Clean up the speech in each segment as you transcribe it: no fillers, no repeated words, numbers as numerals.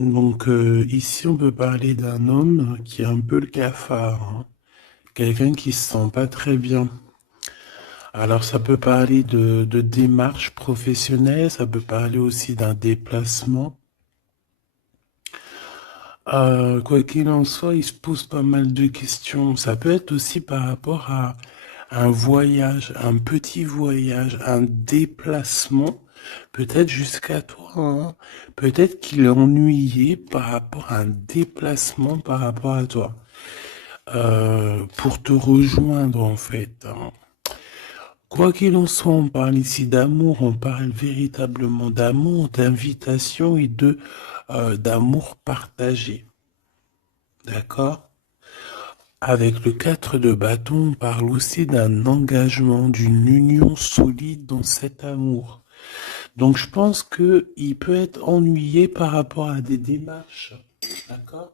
Donc ici, on peut parler d'un homme qui est un peu le cafard, hein. Quelqu'un qui se sent pas très bien. Alors ça peut parler de démarche professionnelle, ça peut parler aussi d'un déplacement. Quoi qu'il en soit, il se pose pas mal de questions. Ça peut être aussi par rapport à un voyage, un petit voyage, un déplacement, peut-être jusqu'à toi, hein. Peut-être qu'il est ennuyé par rapport à un déplacement par rapport à toi. Pour te rejoindre en fait, hein. Quoi qu'il en soit, on parle ici d'amour, on parle véritablement d'amour, d'invitation et de d'amour partagé. D'accord? Avec le 4 de bâton, on parle aussi d'un engagement, d'une union solide dans cet amour. Donc je pense que il peut être ennuyé par rapport à des démarches. D'accord?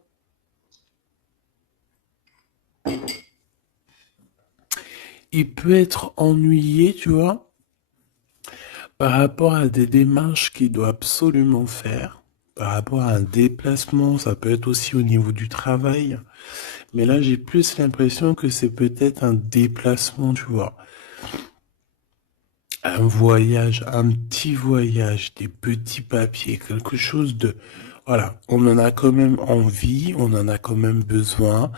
Il peut être ennuyé, tu vois, par rapport à des démarches qu'il doit absolument faire. Par rapport à un déplacement, ça peut être aussi au niveau du travail. Mais là, j'ai plus l'impression que c'est peut-être un déplacement, tu vois. Un voyage, un petit voyage, des petits papiers, quelque chose de... Voilà, on en a quand même envie, on en a quand même besoin,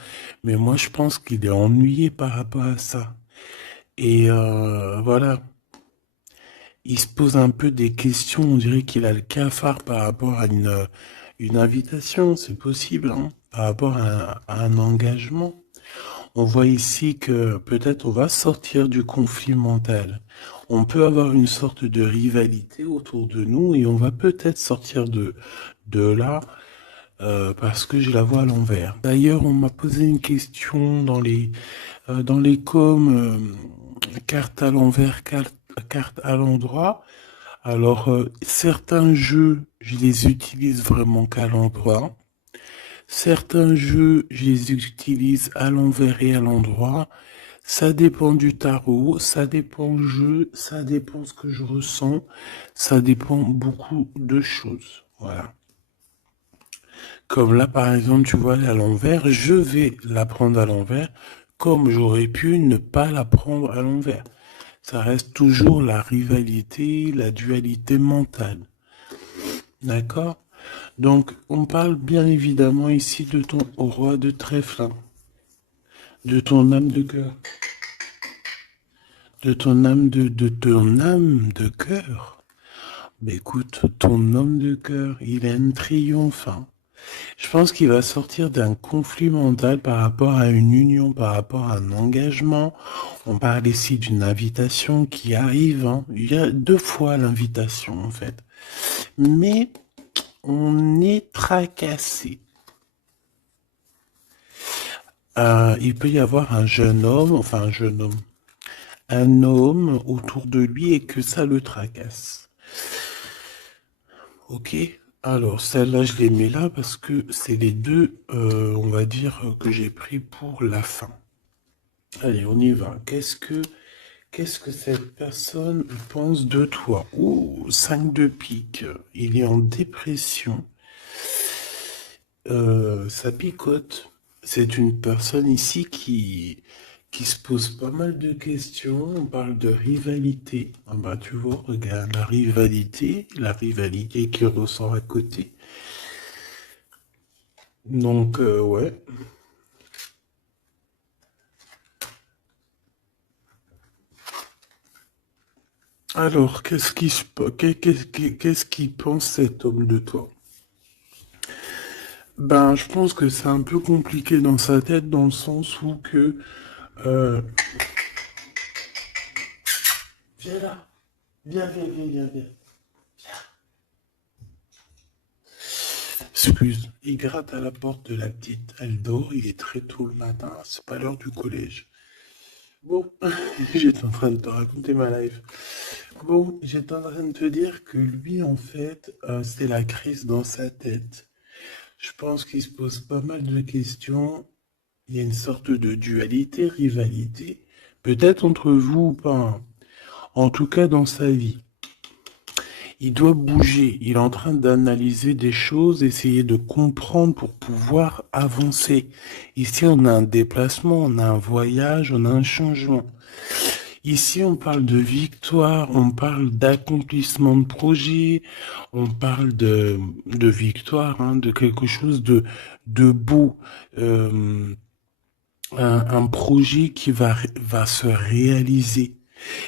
mais moi je pense qu'il est ennuyé par rapport à ça. Et voilà, il se pose un peu des questions, on dirait qu'il a le cafard par rapport à une invitation, c'est possible, hein, par rapport à un engagement. On voit ici que peut-être on va sortir du conflit mental. On peut avoir une sorte de rivalité autour de nous et on va peut-être sortir de là parce que je la vois à l'envers. D'ailleurs, on m'a posé une question dans les coms, carte à l'envers, carte à l'endroit. Alors, certains jeux, je les utilise vraiment qu'à l'endroit. Certains jeux, je les utilise à l'envers et à l'endroit. Ça dépend du tarot, ça dépend du jeu, ça dépend ce que je ressens, ça dépend beaucoup de choses. Voilà. Comme là, par exemple, tu vois, à l'envers, je vais la prendre à l'envers, comme j'aurais pu ne pas la prendre à l'envers. Ça reste toujours la rivalité, la dualité mentale. D'accord? Donc, on parle bien évidemment ici de ton roi de trèfle, hein, de ton âme de cœur, de ton âme de cœur. Mais écoute, ton homme de cœur, il a un triomphe, hein. Je pense qu'il va sortir d'un conflit mental par rapport à une union, par rapport à un engagement. On parle ici d'une invitation qui arrive, hein. Il y a deux fois l'invitation, en fait. Mais on est tracassé. Il peut y avoir un jeune homme, enfin un homme autour de lui et que ça le tracasse. Ok, alors celle-là je les mets là parce que c'est les deux, on va dire, que j'ai pris pour la fin. Allez, on y va. Qu'est-ce que cette personne pense de toi? Oh, 5 de pique. Il est en dépression. Ça picote. C'est une personne ici qui se pose pas mal de questions. On parle de rivalité. Ah bah tu vois, regarde la rivalité qui ressort à côté. Donc ouais. Alors, qu'est-ce qu'il pense cet homme de toi? Ben, je pense que c'est un peu compliqué dans sa tête dans le sens où que euh, viens là, viens. Excuse, il gratte à la porte de la petite. Elle dort, il est très tôt le matin, c'est pas l'heure du collège. Bon, j'étais en train de te raconter ma life. Bon, j'étais en train de te dire que lui, en fait, c'est la crise dans sa tête. Je pense qu'il se pose pas mal de questions. Il y a une sorte de dualité, rivalité, peut-être entre vous ou pas, hein. En tout cas dans sa vie. Il doit bouger. Il est en train d'analyser des choses, essayer de comprendre pour pouvoir avancer. Ici, on a un déplacement, on a un voyage, on a un changement. Ici, on parle de victoire, on parle d'accomplissement de projet, on parle de victoire, hein, de quelque chose de beau, euh, un projet qui va se réaliser.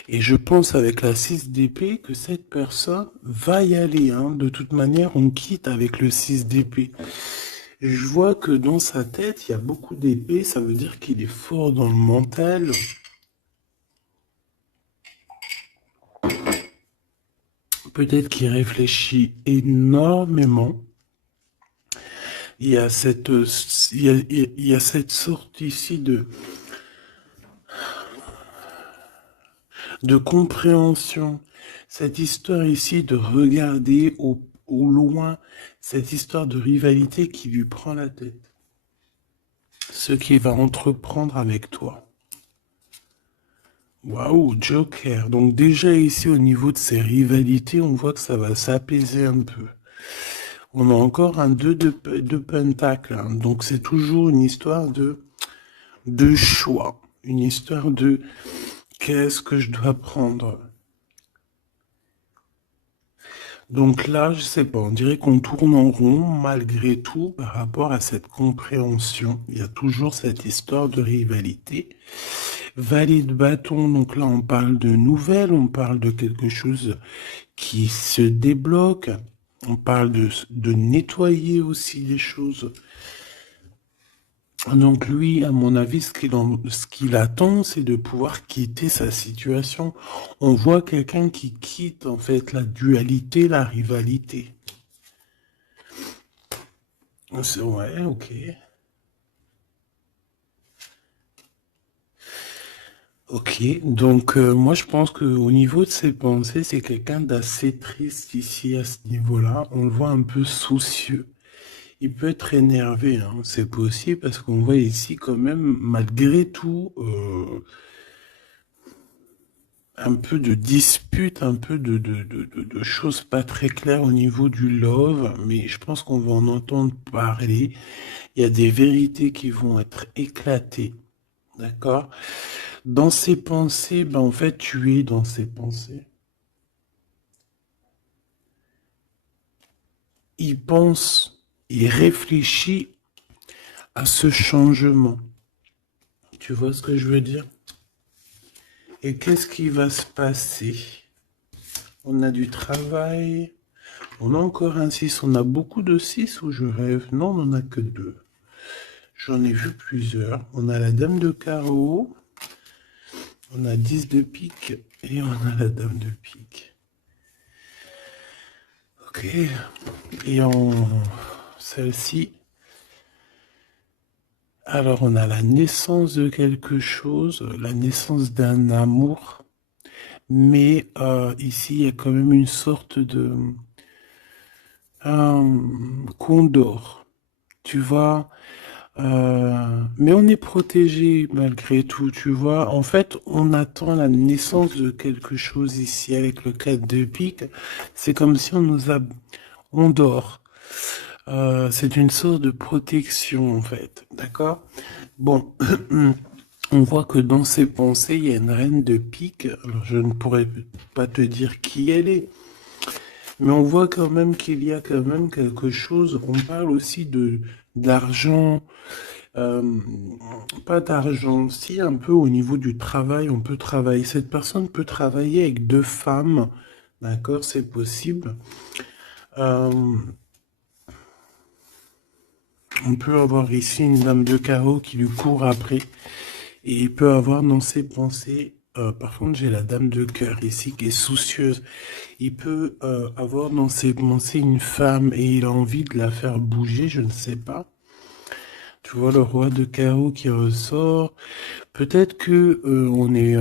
Et je pense avec la 6 d'épée que cette personne va y aller, hein. De toute manière, on quitte avec le 6 d'épée. Je vois que dans sa tête, il y a beaucoup d'épées, ça veut dire qu'il est fort dans le mental. Peut-être qu'il réfléchit énormément. Il y a il y a cette sorte ici de compréhension. Cette histoire ici de regarder au loin, cette histoire de rivalité qui lui prend la tête. Ce qu'il va entreprendre avec toi. Waouh, Joker. Donc déjà ici au niveau de ces rivalités, on voit que ça va s'apaiser un peu. On a encore un 2 de pentacle, hein. Donc c'est toujours une histoire de choix. Une histoire de qu'est-ce que je dois prendre. Donc là, je sais pas, on dirait qu'on tourne en rond malgré tout par rapport à cette compréhension. Il y a toujours cette histoire de rivalité. Valet de bâton, donc là on parle de nouvelles, on parle de quelque chose qui se débloque, on parle de nettoyer aussi les choses. Donc lui, à mon avis, ce qu'il attend, c'est de pouvoir quitter sa situation. On voit quelqu'un qui quitte en fait la dualité, la rivalité. Ouais, ok. Ok, donc moi je pense qu'au niveau de ses pensées, c'est quelqu'un d'assez triste ici à ce niveau-là. On le voit un peu soucieux. Il peut être énervé, hein, c'est possible parce qu'on voit ici quand même, malgré tout, un peu de dispute, un peu de choses pas très claires au niveau du love, mais je pense qu'on va en entendre parler. Il y a des vérités qui vont être éclatées, d'accord? Dans ses pensées, ben en fait, tu es dans ses pensées. Il pense, il réfléchit à ce changement. Tu vois ce que je veux dire? Et qu'est-ce qui va se passer? On a du travail. On a encore un 6. On a beaucoup de 6 ou je rêve? Non, on n'en a que 2. J'en ai vu plusieurs. On a la dame de carreau. On a 10 de pique. Et on a la dame de pique. Ok. Et en celle-ci. Alors, on a la naissance de quelque chose. La naissance d'un amour. Mais ici, il y a quand même une sorte de condor. Tu vois, mais on est protégé malgré tout, tu vois. En fait, on attend la naissance de quelque chose ici avec le 4 de pique. C'est comme si on dort. C'est une sorte de protection, en fait. D'accord? Bon, on voit que dans ses pensées, il y a une reine de pique. Alors, je ne pourrais pas te dire qui elle est. Mais on voit quand même qu'il y a quand même quelque chose. On parle aussi de d'argent, euh, pas d'argent, si un peu au niveau du travail, on peut travailler. Cette personne peut travailler avec deux femmes, d'accord, c'est possible. Euh, on peut avoir ici une dame de carreau qui lui court après, et il peut avoir dans ses pensées. Par contre, j'ai la dame de cœur ici qui est soucieuse. Il peut avoir dans ses pensées une femme et il a envie de la faire bouger, je ne sais pas. Tu vois le roi de carreau qui ressort. Peut-être que on est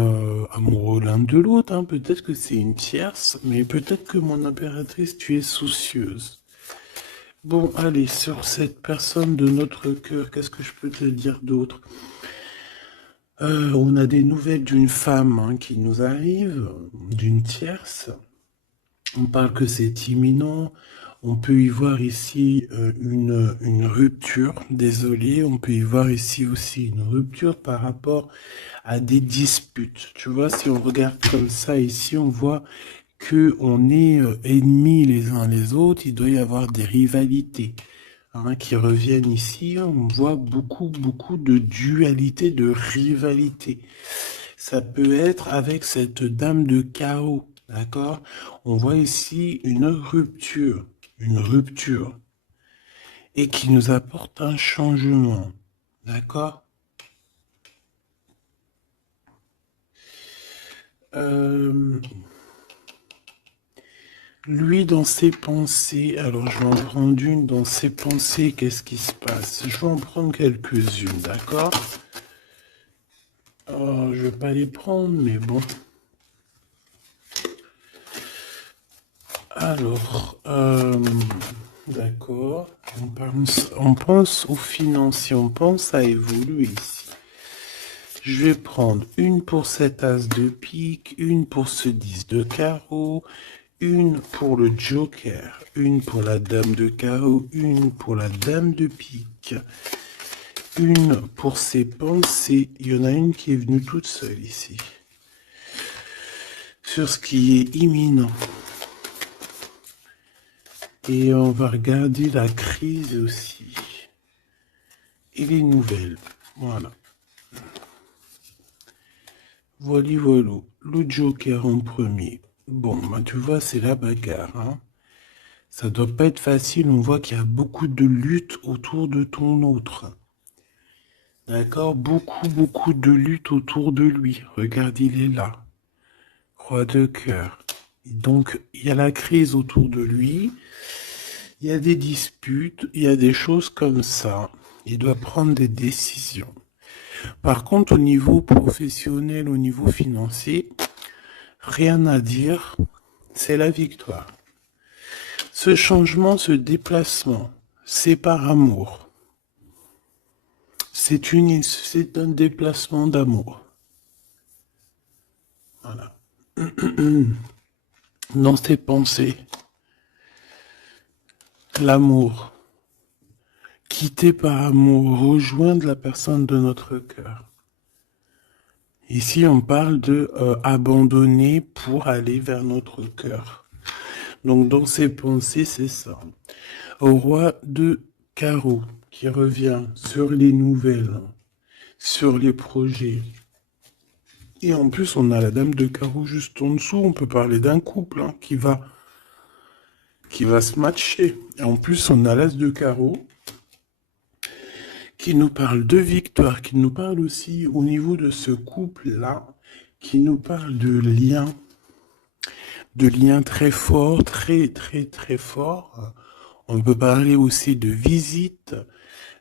amoureux l'un de l'autre, hein. Peut-être que c'est une tierce, mais peut-être que mon impératrice, tu es soucieuse. Bon, allez, sur cette personne de notre cœur, qu'est-ce que je peux te dire d'autre? On a des nouvelles d'une femme hein, qui nous arrive, d'une tierce. On parle que c'est imminent. On peut y voir ici une rupture. Désolé, on peut y voir ici aussi une rupture par rapport à des disputes. Tu vois, si on regarde comme ça ici, on voit que on est ennemis les uns les autres. Il doit y avoir des rivalités qui reviennent ici. On voit beaucoup de dualité, de rivalité. Ça peut être avec cette dame de chaos, d'accord? On voit ici une rupture, et qui nous apporte un changement, d'accord? Lui, dans ses pensées, alors je vais en prendre une, dans ses pensées, qu'est-ce qui se passe? Je vais en prendre quelques-unes, d'accord? Oh, je vais pas les prendre, mais bon. Alors, d'accord, on pense aux financiers, on pense à évoluer ici. Je vais prendre une pour cet as de pique, une pour ce 10 de carreau, une pour le joker, une pour la dame de carreau, une pour la dame de pique, une pour ses pensées. Il y en a une qui est venue toute seule ici. Sur ce qui est imminent. Et on va regarder la crise aussi. Et les nouvelles. Voilà. Voilà. Le joker en premier. Bon, bah, tu vois, c'est la bagarre. Hein. Ça doit pas être facile. On voit qu'il y a beaucoup de lutte autour de ton autre. D'accord? Beaucoup de lutte autour de lui. Regarde, il est là. Roi de cœur. Donc, il y a la crise autour de lui. Il y a des disputes. Il y a des choses comme ça. Il doit prendre des décisions. Par contre, au niveau professionnel, au niveau financier, rien à dire. C'est la victoire. Ce changement, ce déplacement, c'est par amour. C'est un déplacement d'amour. Voilà. Dans tes pensées, l'amour. Quitter par amour, rejoindre la personne de notre cœur. Ici, on parle de abandonner pour aller vers notre cœur. Donc, dans ses pensées, c'est ça. Au roi de carreau, qui revient sur les nouvelles, sur les projets. Et en plus, on a la dame de carreau juste en dessous. On peut parler d'un couple qui va se matcher. Et en plus, on a l'as de carreau qui nous parle de victoire, qui nous parle aussi au niveau de ce couple-là, qui nous parle de liens très forts, très forts. On peut parler aussi de visites,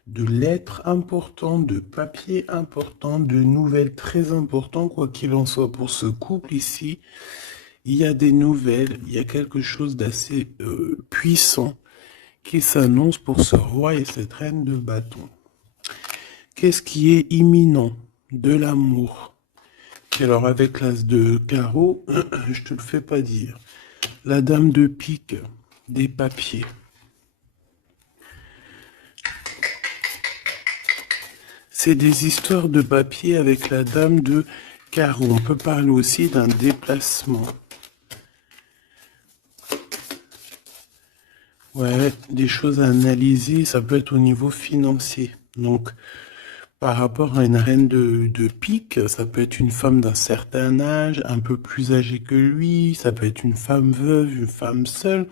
de lettres importantes, de papiers importants, de nouvelles très importantes, quoi qu'il en soit pour ce couple ici. Il y a des nouvelles, il y a quelque chose d'assez puissant qui s'annonce pour ce roi et cette reine de bâton. Qu'est-ce qui est imminent? De l'amour. Et alors avec l'as de carreau, je te le fais pas dire. La dame de pique, des papiers. C'est des histoires de papier avec la dame de carreau. On peut parler aussi d'un déplacement. Ouais, des choses à analyser, ça peut être au niveau financier. Donc, par rapport à une reine de pique, ça peut être une femme d'un certain âge, un peu plus âgée que lui, ça peut être une femme veuve, une femme seule.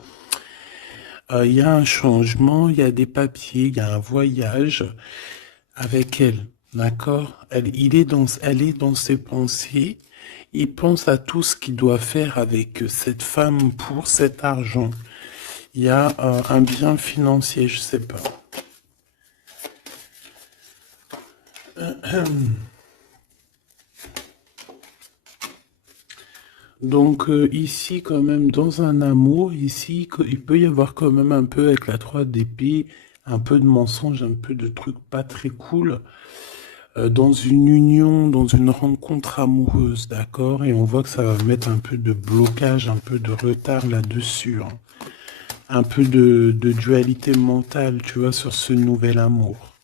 Il y a un changement, il y a des papiers, il y a un voyage avec elle, d'accord? Elle est dans ses pensées, il pense à tout ce qu'il doit faire avec cette femme pour cet argent. Il y a un bien financier, je sais pas. Donc ici quand même dans un amour, ici il peut y avoir quand même un peu avec la 3 d'épée, un peu de mensonge, un peu de trucs pas très cool. dans une union, dans une rencontre amoureuse, d'accord? Et on voit que ça va mettre un peu de blocage, un peu de retard là-dessus, hein. Un peu de dualité mentale, tu vois, sur ce nouvel amour.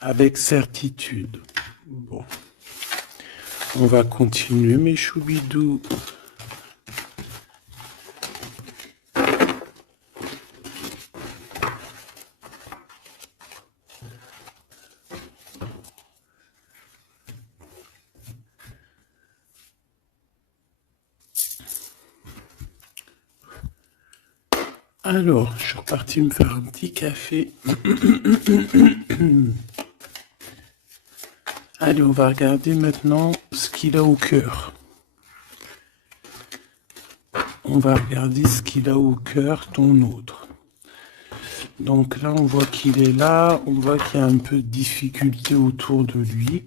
Avec certitude. Bon. On va continuer, mes choubidous. Alors, je suis reparti me faire un petit café. Allez, on va regarder maintenant ce qu'il a au cœur. On va regarder ce qu'il a au cœur, ton autre. Donc là, on voit qu'il est là. On voit qu'il y a un peu de difficulté autour de lui.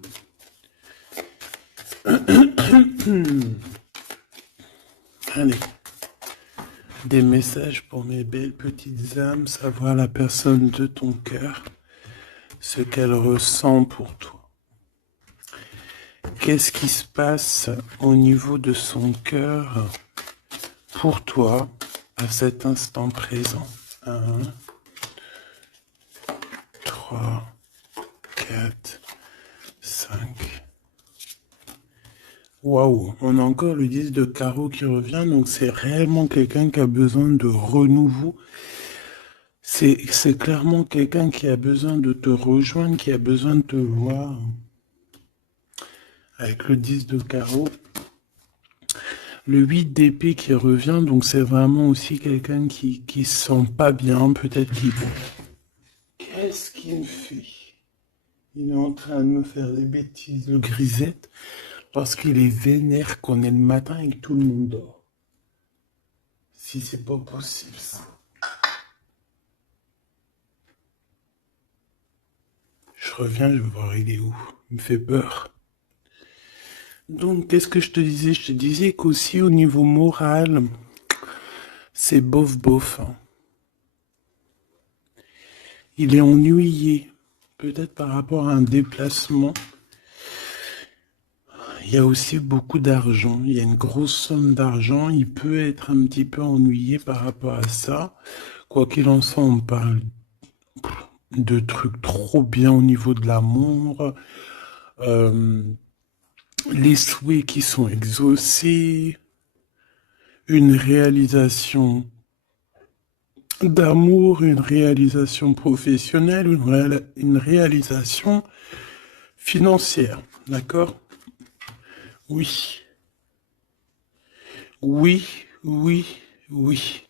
Allez. Des messages pour mes belles petites âmes, savoir la personne de ton cœur, ce qu'elle ressent pour toi. Qu'est-ce qui se passe au niveau de son cœur pour toi à cet instant présent? 1, 3, 4, 5. Waouh, on a encore le 10 de carreau qui revient, donc c'est réellement quelqu'un qui a besoin de renouveau. C'est clairement quelqu'un qui a besoin de te rejoindre, qui a besoin de te voir. Avec le 10 de carreau. Le 8 d'épée qui revient, donc c'est vraiment aussi quelqu'un qui se sent pas bien, peut-être qu'il... Qu'est-ce qu'il me fait? Il est en train de me faire des bêtises, le grisette, parce qu'il est vénère qu'on est le matin et que tout le monde dort. Si c'est pas possible, ça. Je reviens, je vais voir il est où. Il me fait peur. Donc, qu'est-ce que je te disais? Je te disais qu'aussi au niveau moral, c'est bof, hein. Il est ennuyé, peut-être par rapport à un déplacement. Il y a aussi beaucoup d'argent, il y a une grosse somme d'argent. Il peut être un petit peu ennuyé par rapport à ça. Quoi qu'il en soit, on parle de trucs trop bien au niveau de l'amour. Les souhaits qui sont exaucés. Une réalisation d'amour, une réalisation professionnelle, une réalisation financière. D'accord? Oui. Oui, oui, oui.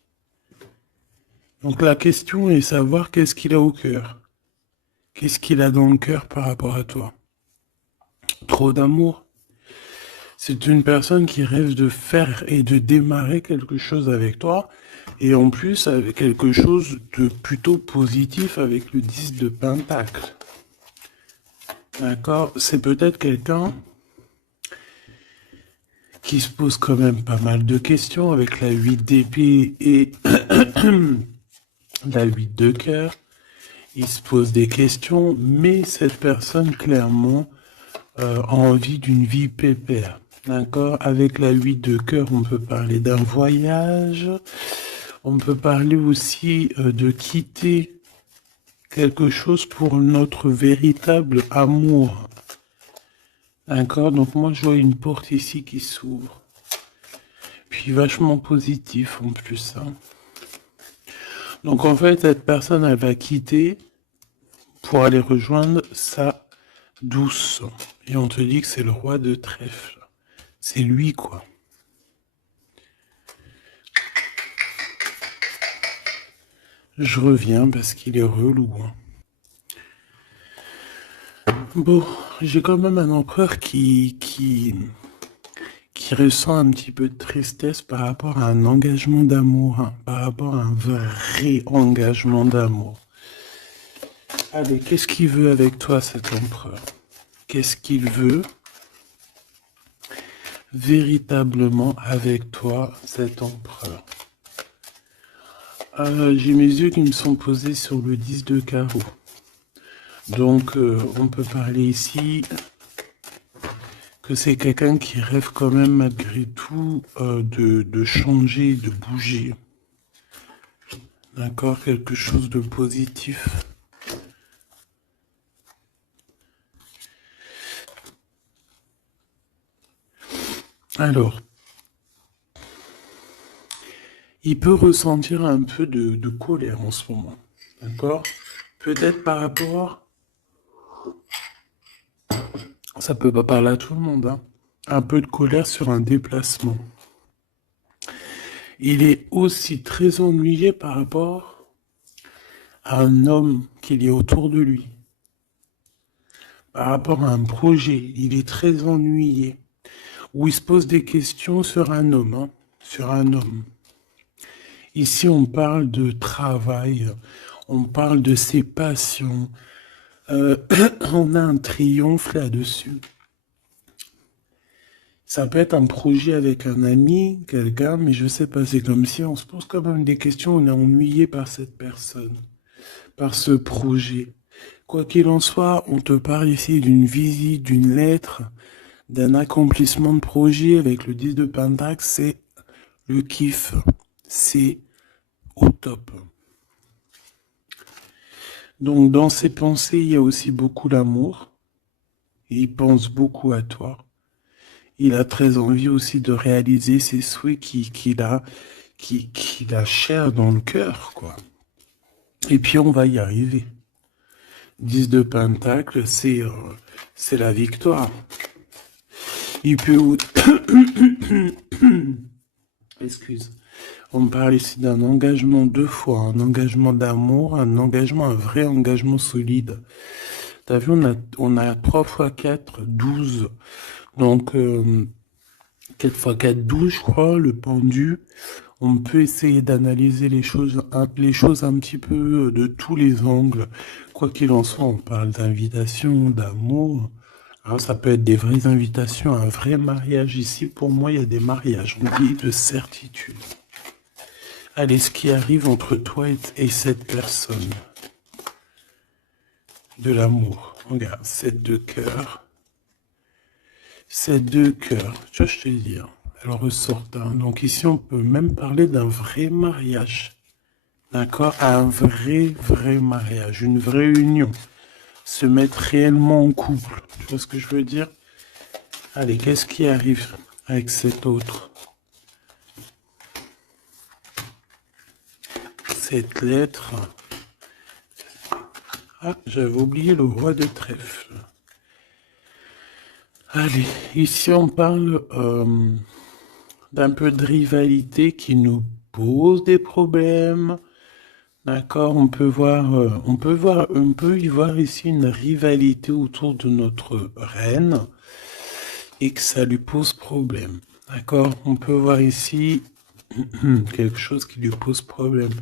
Donc la question est savoir qu'est-ce qu'il a au cœur. Qu'est-ce qu'il a dans le cœur par rapport à toi? Trop d'amour? C'est une personne qui rêve de faire et de démarrer quelque chose avec toi. Et en plus, avec quelque chose de plutôt positif avec le 10 de Pentacle. D'accord? C'est peut-être quelqu'un qui se pose quand même pas mal de questions avec la 8 d'épée et la 8 de cœur. Il se pose des questions, mais cette personne, clairement, a envie d'une vie pépère. D'accord? Avec la 8 de cœur, on peut parler d'un voyage. On peut parler aussi de quitter quelque chose pour notre véritable amour. D'accord? Donc moi, je vois une porte ici qui s'ouvre. Puis vachement positif en plus. Hein. Donc en fait, cette personne, elle va quitter pour aller rejoindre sa douce. Et on te dit que c'est le roi de trèfle. C'est lui, quoi. Je reviens parce qu'il est relou. Hein. Bon, j'ai quand même un empereur qui ressent un petit peu de tristesse par rapport à un engagement d'amour, hein, par rapport à un vrai engagement d'amour. Allez, qu'est-ce qu'il veut avec toi, cet empereur? Qu'est-ce qu'il veut véritablement avec toi, cet empereur? J'ai mes yeux qui me sont posés sur le 10 de carreau. Donc, on peut parler ici que c'est quelqu'un qui rêve quand même malgré tout de changer, de bouger. D'accord? Quelque chose de positif. Alors, il peut ressentir un peu de colère en ce moment. D'accord? Peut-être par rapport... Ça peut pas parler à tout le monde, hein. Un peu de colère sur un déplacement. Il est aussi très ennuyé par rapport à un homme qu'il y a autour de lui. Par rapport à un projet, il est très ennuyé. Ou il se pose des questions sur un homme, hein, sur un homme. Ici, on parle de travail, on parle de ses passions. On a un triomphe là-dessus. Ça peut être un projet avec un ami, quelqu'un, mais je sais pas, c'est comme si on se pose quand même des questions, on est ennuyé par cette personne, par ce projet. Quoi qu'il en soit, on te parle ici d'une visite, d'une lettre, d'un accomplissement de projet avec le 10 de Pentacle, c'est le kiff, c'est au top. Donc dans ses pensées, il y a aussi beaucoup d'amour, il pense beaucoup à toi. Il a très envie aussi de réaliser ses souhaits qu'il a cher dans le cœur, quoi. Et puis on va y arriver. 10 de Pentacle, c'est la victoire. Il peut... Excuse. On parle ici d'un engagement deux fois, un engagement d'amour, un vrai engagement solide. T'as vu, on a 3 x 4, 12. Donc, 4 x 4, 12, je crois, le pendu. On peut essayer d'analyser les choses un petit peu de tous les angles. Quoi qu'il en soit, on parle d'invitation, d'amour. Alors, ça peut être des vraies invitations, un vrai mariage. Ici, pour moi, il y a des mariages. On dit de certitude. Allez, ce qui arrive entre toi et cette personne. De l'amour. Regarde, 7 de cœur. 7 de cœur. Tu vois, je te dis. Elle ressort. Donc ici, on peut même parler d'un vrai mariage. D'accord? Un vrai mariage. Une vraie union. Se mettre réellement en couple. Tu vois ce que je veux dire? Allez, qu'est-ce qui arrive avec cet autre? Cette lettre. Ah, j'avais oublié le roi de trèfle. Allez, ici on parle d'un peu de rivalité qui nous pose des problèmes. D'accord, on peut y voir ici une rivalité autour de notre reine et que ça lui pose problème. D'accord, on peut voir ici quelque chose qui lui pose problème.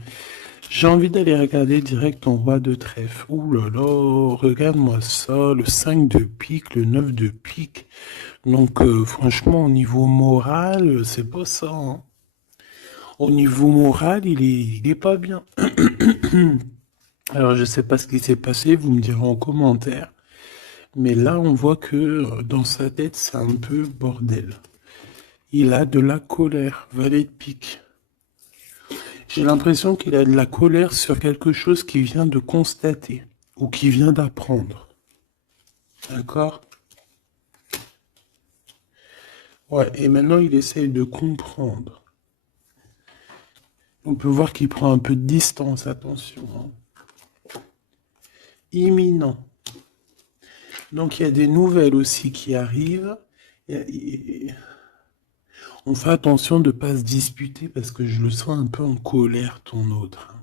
J'ai envie d'aller regarder direct ton roi de trèfle. Ouh là là, regarde-moi ça, le 5 de pique, le 9 de pique. Donc franchement, au niveau moral, c'est pas ça, hein. Au niveau moral, il est pas bien. Alors je sais pas ce qui s'est passé, vous me direz en commentaire. Mais là, on voit que dans sa tête, c'est un peu bordel. Il a de la colère, valet de pique. J'ai l'impression qu'il a de la colère sur quelque chose qu'il vient de constater ou qu'il vient d'apprendre. D'accord? Ouais, et maintenant il essaye de comprendre. On peut voir qu'il prend un peu de distance, attention, hein. Imminent. Donc il y a des nouvelles aussi qui arrivent. On fait attention de ne pas se disputer parce que je le sens un peu en colère, ton autre.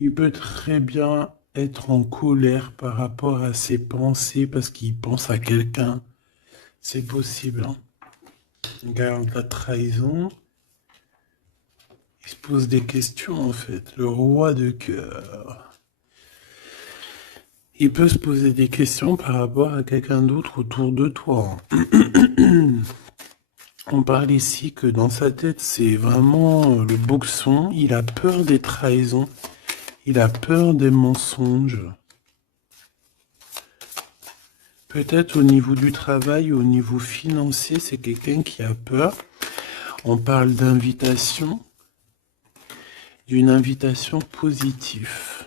Il peut très bien être en colère par rapport à ses pensées parce qu'il pense à quelqu'un. C'est possible, hein. Regarde la trahison. Il se pose des questions en fait. Le roi de cœur. Il peut se poser des questions par rapport à quelqu'un d'autre autour de toi. On parle ici que dans sa tête, c'est vraiment le boxon. Il a peur des trahisons. Il a peur des mensonges. Peut-être au niveau du travail, au niveau financier, c'est quelqu'un qui a peur. On parle d'invitation, d'une invitation positive.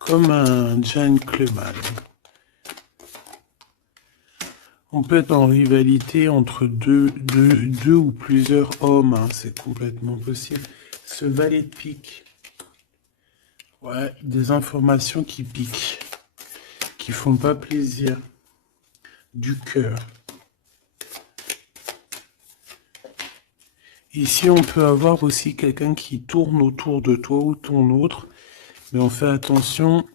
Comme un gentleman. On peut être en rivalité entre deux ou plusieurs hommes, hein, c'est complètement possible. Ce valet de pique. Ouais, des informations qui piquent, qui font pas plaisir. Du cœur. Ici, on peut avoir aussi quelqu'un qui tourne autour de toi ou ton autre, mais on fait attention,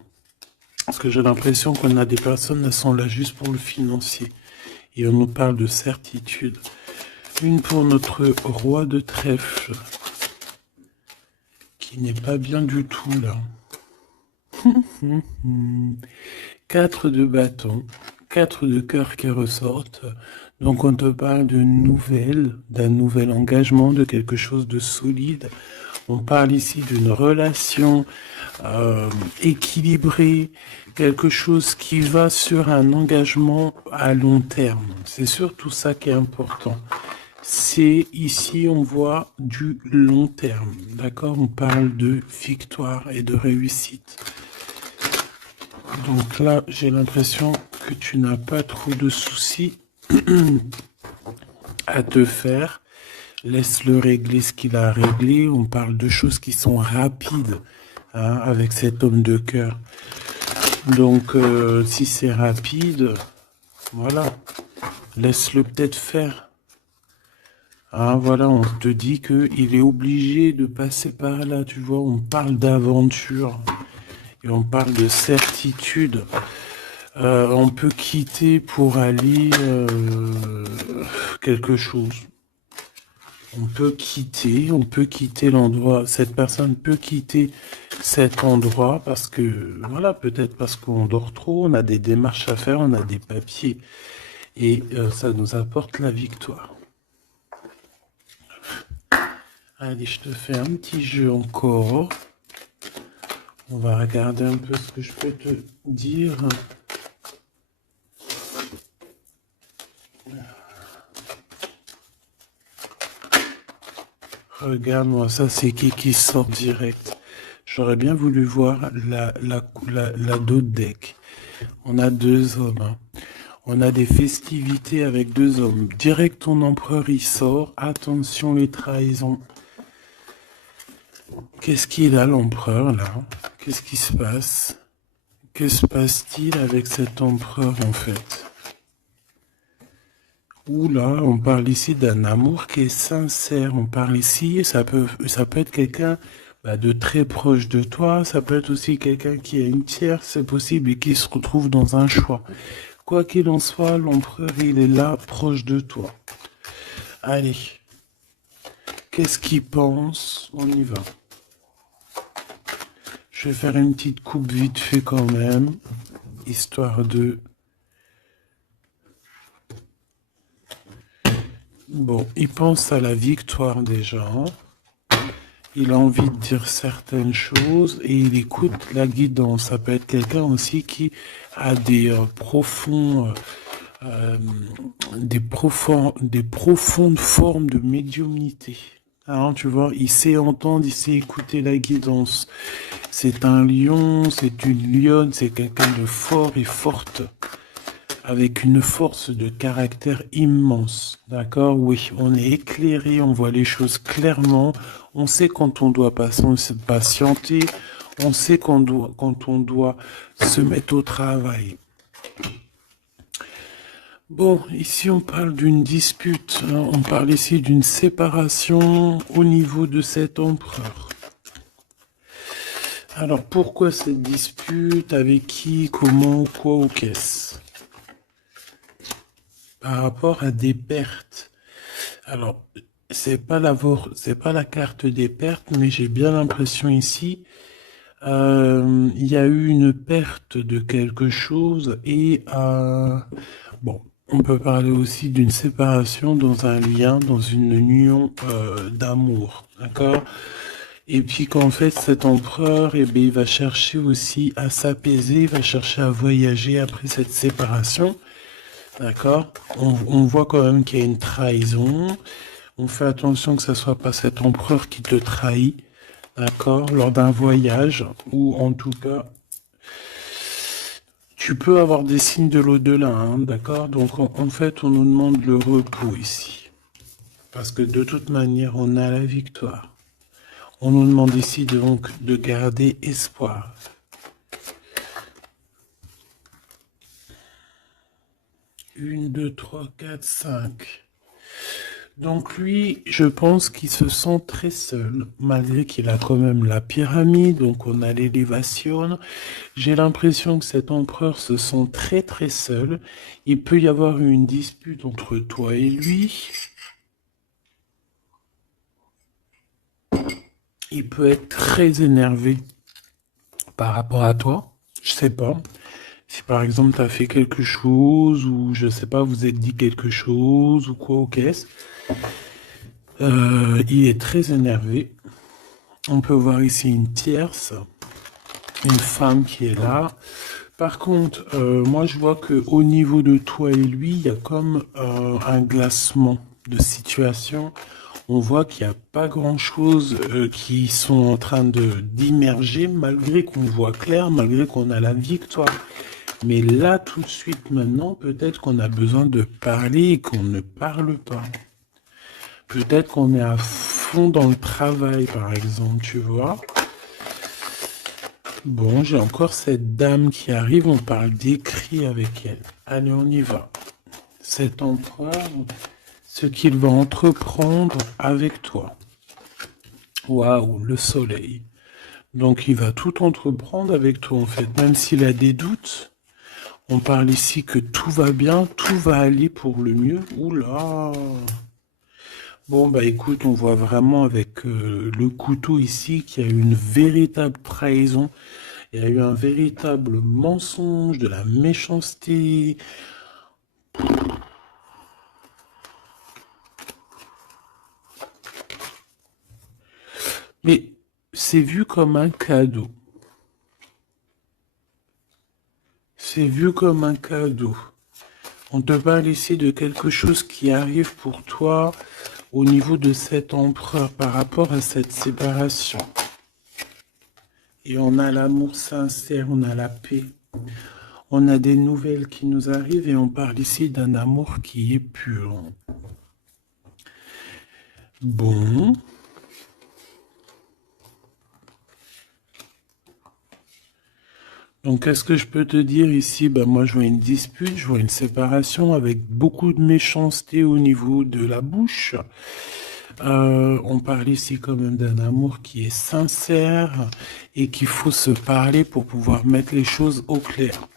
parce que j'ai l'impression qu'on a des personnes qui sont là juste pour le financier. Et on nous parle de certitude. Une pour notre roi de trèfle, qui n'est pas bien du tout là. 4 de bâton, 4 de cœur qui ressortent. Donc on te parle de nouvelles, d'un nouvel engagement, de quelque chose de solide. On parle ici d'une relation équilibrée, quelque chose qui va sur un engagement à long terme. C'est surtout ça qui est important. C'est ici, on voit du long terme, d'accord? On parle de victoire et de réussite. Donc là, j'ai l'impression que tu n'as pas trop de soucis à te faire. Laisse-le régler ce qu'il a réglé. On parle de choses qui sont rapides, hein, avec cet homme de cœur. Donc, si c'est rapide, voilà, laisse-le peut-être faire. Hein, voilà, on te dit qu'il est obligé de passer par là, tu vois. On parle d'aventure et on parle de certitude. On peut quitter pour aller quelque chose. On peut quitter l'endroit. Cette personne peut quitter cet endroit parce que, voilà, peut-être parce qu'on dort trop, on a des démarches à faire, on a des papiers. Et ça nous apporte la victoire. Allez, je te fais un petit jeu encore. On va regarder un peu ce que je peux te dire. Regarde-moi, ça c'est qui sort direct. J'aurais bien voulu voir la dos de deck. On a 2 hommes. Hein. On a des festivités avec 2 hommes. Direct, ton empereur, il sort. Attention, les trahisons. Qu'est-ce qu'il a, l'empereur, là? Qu'est-ce qui se passe? Que se passe-t-il avec cet empereur, en fait? Oula, on parle ici d'un amour qui est sincère. On parle ici, ça peut être quelqu'un de très proche de toi. Ça peut être aussi quelqu'un qui a une tierce, c'est possible, et qui se retrouve dans un choix. Quoi qu'il en soit, l'empereur, il est là, proche de toi. Allez. Qu'est-ce qu'il pense? On y va. Je vais faire une petite coupe vite fait quand même, histoire de... Bon, il pense à la victoire déjà. Il a envie de dire certaines choses et il écoute la guidance. Ça peut être quelqu'un aussi qui a des profondes formes de médiumnité. Hein, tu vois, il sait entendre, il sait écouter la guidance. C'est un lion, c'est une lionne, c'est quelqu'un de fort et forte, avec une force de caractère immense. D'accord? Oui, on est éclairé, on voit les choses clairement, on sait quand on doit patienter, on sait quand on doit se mettre au travail. Bon, ici on parle d'une dispute, hein, on parle ici d'une séparation au niveau de cet empereur. Alors pourquoi cette dispute? Avec qui? Comment? Quoi ou qu'est-ce? Par rapport à des pertes. Alors, c'est pas la carte des pertes, mais j'ai bien l'impression ici, il y a eu une perte de quelque chose et bon, on peut parler aussi d'une séparation dans un lien, dans une union d'amour, d'accord? Et puis qu'en fait, cet empereur, eh bien, il va chercher aussi à s'apaiser, il va chercher à voyager après cette séparation. D'accord? On voit quand même qu'il y a une trahison. On fait attention que ce soit pas cet empereur qui te trahit. D'accord? Lors d'un voyage, ou en tout cas, tu peux avoir des signes de l'au-delà, hein, d'accord? Donc en fait, on nous demande le repos ici. Parce que de toute manière, on a la victoire. On nous demande ici donc de garder espoir. Une, deux, trois, quatre, cinq. Donc lui, je pense qu'il se sent très seul, malgré qu'il a quand même la pyramide, donc on a l'élévation. J'ai l'impression que cet empereur se sent très très seul. Il peut y avoir une dispute entre toi et lui. Il peut être très énervé par rapport à toi. Je sais pas. Si par exemple tu as fait quelque chose ou je sais pas, vous êtes dit quelque chose ou quoi au caisse. Il est très énervé. On peut voir ici une tierce, une femme qui est là. Par contre, moi je vois que au niveau de toi et lui, il y a comme un glacement de situation. On voit qu'il n'y a pas grand-chose qui sont en train de d'immerger, malgré qu'on voit clair, malgré qu'on a la victoire. Mais là, tout de suite, maintenant, peut-être qu'on a besoin de parler et qu'on ne parle pas. Peut-être qu'on est à fond dans le travail, par exemple, tu vois. Bon, j'ai encore cette dame qui arrive, on parle d'écrit avec elle. Allez, on y va. Cet empereur, ce qu'il va entreprendre avec toi. Waouh, le soleil. Donc, il va tout entreprendre avec toi, en fait. Même s'il a des doutes, on parle ici que tout va bien, tout va aller pour le mieux. Oula! Bon, bah écoute, on voit vraiment avec le couteau ici qu'il y a eu une véritable trahison. Il y a eu un véritable mensonge, de la méchanceté. Mais c'est vu comme un cadeau. C'est vu comme un cadeau. On te parle ici de quelque chose qui arrive pour toi au niveau de cet empereur par rapport à cette séparation. Et on a l'amour sincère, on a la paix. On a des nouvelles qui nous arrivent et on parle ici d'un amour qui est pur. Bon. Donc, qu'est-ce que je peux te dire ici? Ben, moi, je vois une dispute, je vois une séparation avec beaucoup de méchanceté au niveau de la bouche. On parle ici quand même d'un amour qui est sincère et qu'il faut se parler pour pouvoir mettre les choses au clair.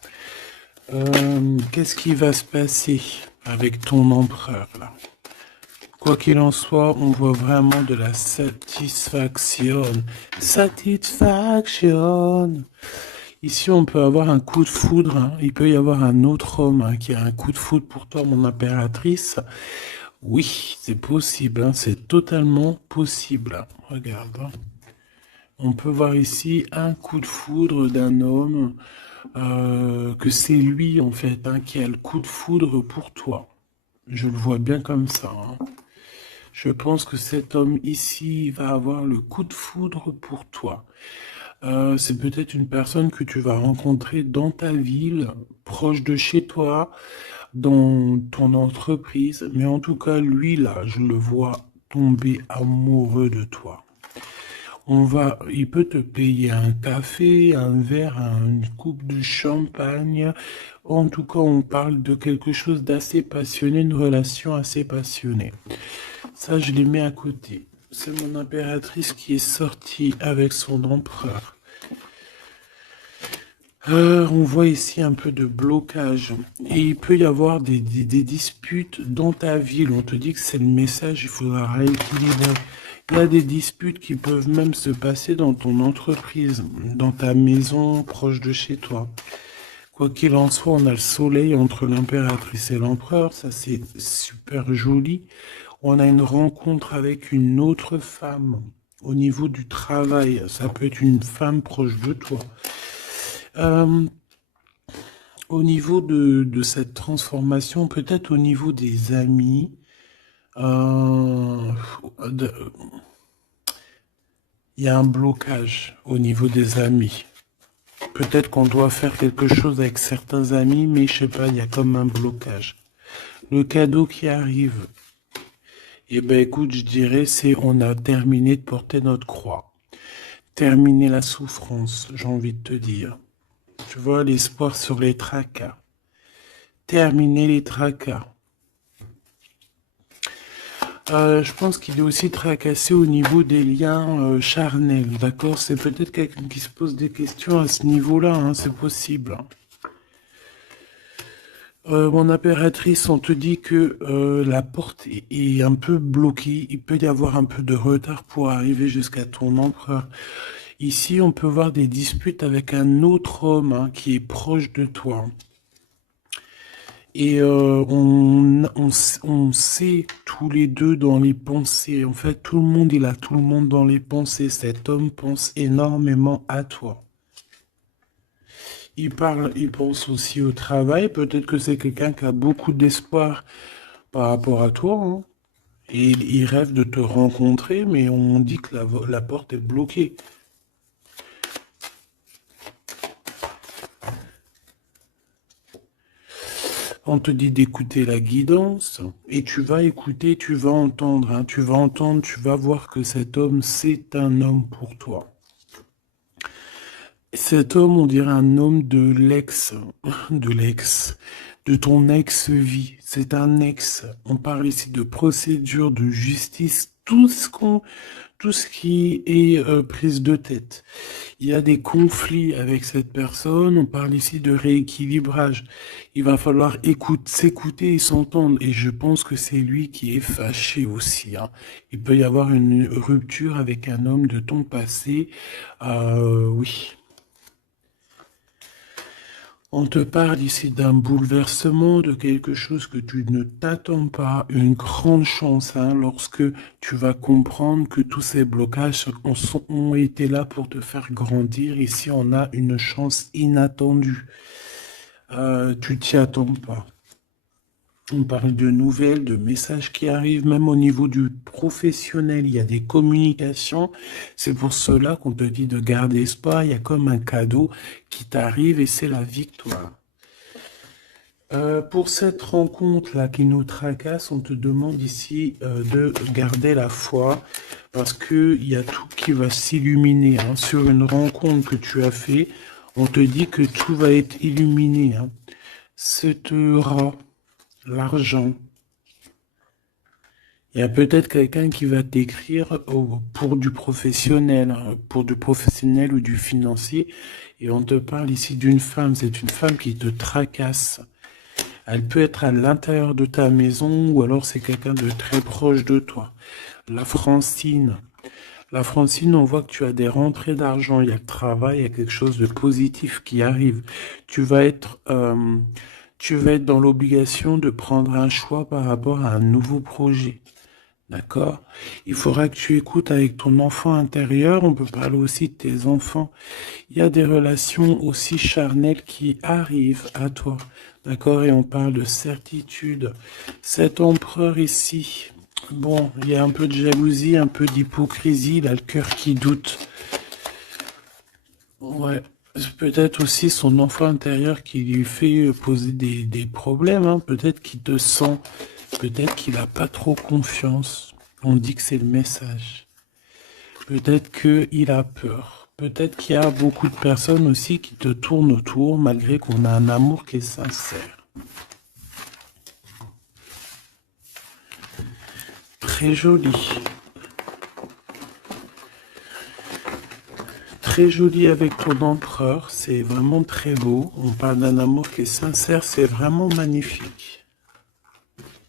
Qu'est-ce qui va se passer avec ton empereur là? Quoi qu'il en soit, on voit vraiment de la satisfaction. Satisfaction. Ici, on peut avoir un coup de foudre, hein. Il peut y avoir un autre homme hein, qui a un coup de foudre pour toi, mon impératrice. Oui, c'est possible, hein, c'est totalement possible. Regarde. Hein. On peut voir ici un coup de foudre d'un homme, que c'est lui en fait hein, qui a le coup de foudre pour toi. Je le vois bien comme ça. Hein. Je pense que cet homme ici va avoir le coup de foudre pour toi. C'est peut-être une personne que tu vas rencontrer dans ta ville, proche de chez toi, dans ton entreprise. Mais en tout cas, lui, là, je le vois tomber amoureux de toi. Il peut te payer un café, un verre, une coupe de champagne. En tout cas, on parle de quelque chose d'assez passionné, une relation assez passionnée. Ça, je les mets à côté. C'est mon impératrice qui est sortie avec son empereur. On voit ici un peu de blocage. Et il peut y avoir des disputes dans ta ville. On te dit que c'est le message, il faudra rééquilibrer. Il y a des disputes qui peuvent même se passer dans ton entreprise, dans ta maison, proche de chez toi. Quoi qu'il en soit, on a le soleil entre l'impératrice et l'empereur. Ça, c'est super joli. On a une rencontre avec une autre femme. Au niveau du travail, ça peut être une femme proche de toi. Euh, Au niveau de cette transformation, peut-être au niveau des amis, euh, de- il y a un blocage au niveau des amis. Peut-être qu'on doit faire quelque chose avec certains amis, mais je sais pas, il y a comme un blocage. Le cadeau qui arrive, eh ben écoute, je dirais, c'est on a terminé de porter notre croix. Terminer la souffrance, j'ai envie de te dire. Tu vois, l'espoir sur les tracas. Terminer les tracas. Je pense qu'il est aussi tracassé au niveau des liens charnels, d'accord? C'est peut-être quelqu'un qui se pose des questions à ce niveau-là, hein, c'est possible. Mon impératrice, on te dit que la porte est un peu bloquée. Il peut y avoir un peu de retard pour arriver jusqu'à ton empereur. Ici, on peut voir des disputes avec un autre homme hein, qui est proche de toi. Et on sait tous les deux dans les pensées. En fait, tout le monde, il a tout le monde dans les pensées. Cet homme pense énormément à toi. Il pense aussi au travail. Peut-être que c'est quelqu'un qui a beaucoup d'espoir par rapport à toi, hein. Et il rêve de te rencontrer, mais on dit que la porte est bloquée. On te dit d'écouter la guidance, et tu vas écouter, tu vas entendre, hein, tu vas entendre, tu vas voir que cet homme, c'est un homme pour toi. Cet homme, on dirait un homme de ton ex-vie. C'est un ex. On parle ici de procédure, de justice, tout ce qui est prise de tête. Il y a des conflits avec cette personne. On parle ici de rééquilibrage. Il va falloir s'écouter et s'entendre. Et je pense que c'est lui qui est fâché aussi, hein. Il peut y avoir une rupture avec un homme de ton passé. Oui. On te parle ici d'un bouleversement, de quelque chose que tu ne t'attends pas, une grande chance, hein, lorsque tu vas comprendre que tous ces blocages ont été là pour te faire grandir. Ici, on a une chance inattendue. Tu t'y attends pas. On parle de nouvelles, de messages qui arrivent, même au niveau du professionnel, il y a des communications. C'est pour cela qu'on te dit de garder espoir. Il y a comme un cadeau qui t'arrive et c'est la victoire. Pour cette rencontre-là qui nous tracasse, on te demande ici de garder la foi parce qu'il y a tout qui va s'illuminer, hein. Sur une rencontre que tu as fait, on te dit que tout va être illuminé, hein. Cet rat, l'argent. Il y a peut-être quelqu'un qui va t'écrire pour du professionnel, hein, pour du professionnel ou du financier. Et on te parle ici d'une femme. C'est une femme qui te tracasse. Elle peut être à l'intérieur de ta maison ou alors c'est quelqu'un de très proche de toi. La Francine. La Francine, on voit que tu as des rentrées d'argent, il y a le travail, il y a quelque chose de positif qui arrive. Tu vas être, euh, tu vas être dans l'obligation de prendre un choix par rapport à un nouveau projet. D'accord? Il faudra que tu écoutes avec ton enfant intérieur. On peut parler aussi de tes enfants. Il y a des relations aussi charnelles qui arrivent à toi. D'accord? Et on parle de certitude. Cet empereur ici, bon, il y a un peu de jalousie, un peu d'hypocrisie, il a le cœur qui doute. Ouais. C'est peut-être aussi son enfant intérieur qui lui fait poser des problèmes, hein. Peut-être qu'il te sent, peut-être qu'il n'a pas trop confiance. On dit que c'est le message. Peut-être qu'il a peur. Peut-être qu'il y a beaucoup de personnes aussi qui te tournent autour malgré qu'on a un amour qui est sincère. Très joli. Très joli avec ton empereur. C'est vraiment très beau. On parle d'un amour qui est sincère. C'est vraiment magnifique.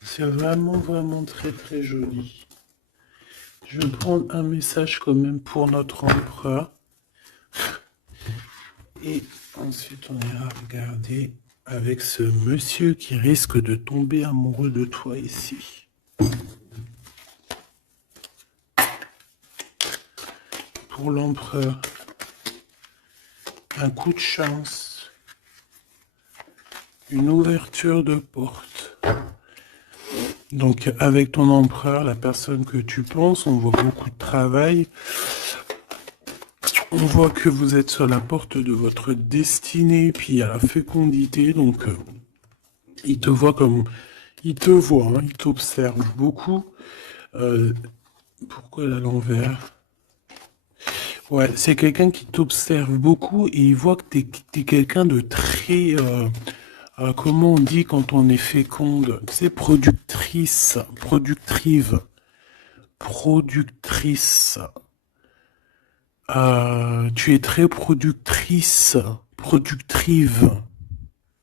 C'est vraiment, vraiment très, très joli. Je vais prendre un message quand même pour notre empereur. Et ensuite, on ira regarder avec ce monsieur qui risque de tomber amoureux de toi ici. pour l'empereur. Un coup de chance. Une ouverture de porte. Donc, avec ton empereur, la personne que tu penses, on voit beaucoup de travail. On voit que vous êtes sur la porte de votre destinée, puis il y a la fécondité, donc il te voit comme... Il te voit, hein, il t'observe beaucoup. Euh, pourquoi à l'envers? Ouais, c'est quelqu'un qui t'observe beaucoup et il voit que t'es quelqu'un de très... comment on dit quand on est féconde? C'est productrice, productive, productrice. Tu es très productrice, productive,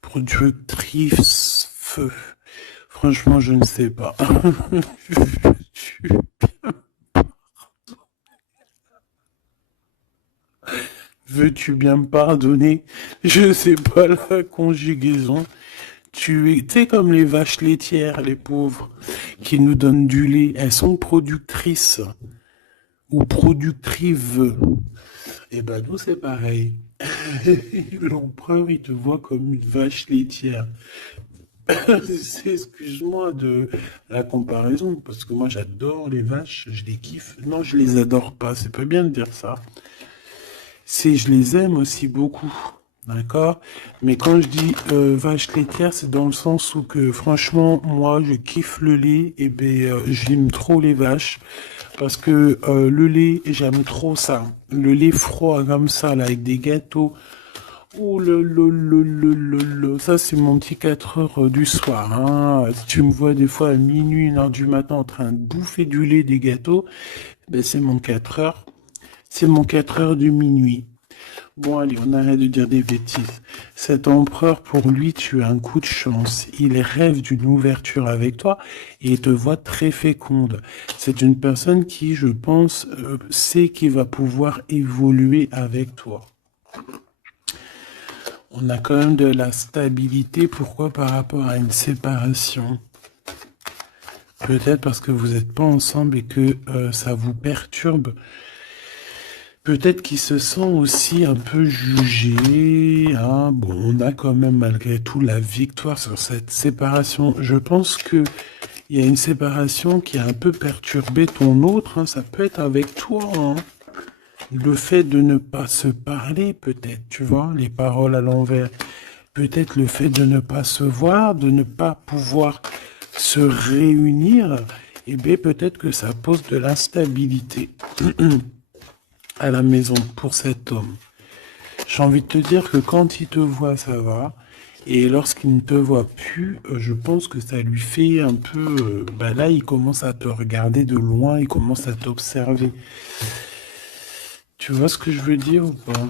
productrice, feu. Franchement, je ne sais pas. Veux-tu bien me pardonner? Je sais pas la conjugaison. Tu sais, comme les vaches laitières, les pauvres, qui nous donnent du lait. Elles sont productrices ou productrives. Et ben nous, c'est pareil. L'empereur, il te voit comme une vache laitière. Excuse-moi de la comparaison, parce que moi j'adore les vaches, je les kiffe. Non, je les adore pas, c'est pas bien de dire ça. C'est, je les aime aussi beaucoup, d'accord? Mais quand je dis vache laitière, c'est dans le sens où que franchement, moi, je kiffe le lait, et ben j'aime trop les vaches, parce que le lait, j'aime trop ça. Le lait froid comme ça, là, avec des gâteaux. Oh ça c'est mon petit 4 heures du soir. Hein. Si tu me vois des fois à minuit, 1 heure du matin en train de bouffer du lait, des gâteaux, ben c'est mon 4 heures. C'est mon 4 heures du minuit. Bon allez, on arrête de dire des bêtises. Cet empereur, pour lui, tu as un coup de chance. Il rêve d'une ouverture avec toi et il te voit très féconde. C'est une personne qui, je pense, sait qu'il va pouvoir évoluer avec toi. On a quand même de la stabilité. Pourquoi? Par rapport à une séparation. Peut-être parce que vous n'êtes pas ensemble et que ça vous perturbe. Peut-être qu'il se sent aussi un peu jugé. Hein. Bon, on a quand même malgré tout la victoire sur cette séparation. Je pense que il y a une séparation qui a un peu perturbé ton autre. Hein. Ça peut être avec toi. Hein. Le fait de ne pas se parler, peut-être, tu vois, les paroles à l'envers. Peut-être le fait de ne pas se voir, de ne pas pouvoir se réunir, eh bien, peut-être que ça pose de l'instabilité à la maison pour cet homme. J'ai envie de te dire que quand il te voit, ça va. Et lorsqu'il ne te voit plus, je pense que ça lui fait un peu... là, il commence à te regarder de loin, il commence à t'observer. Tu vois ce que je veux dire ou pas?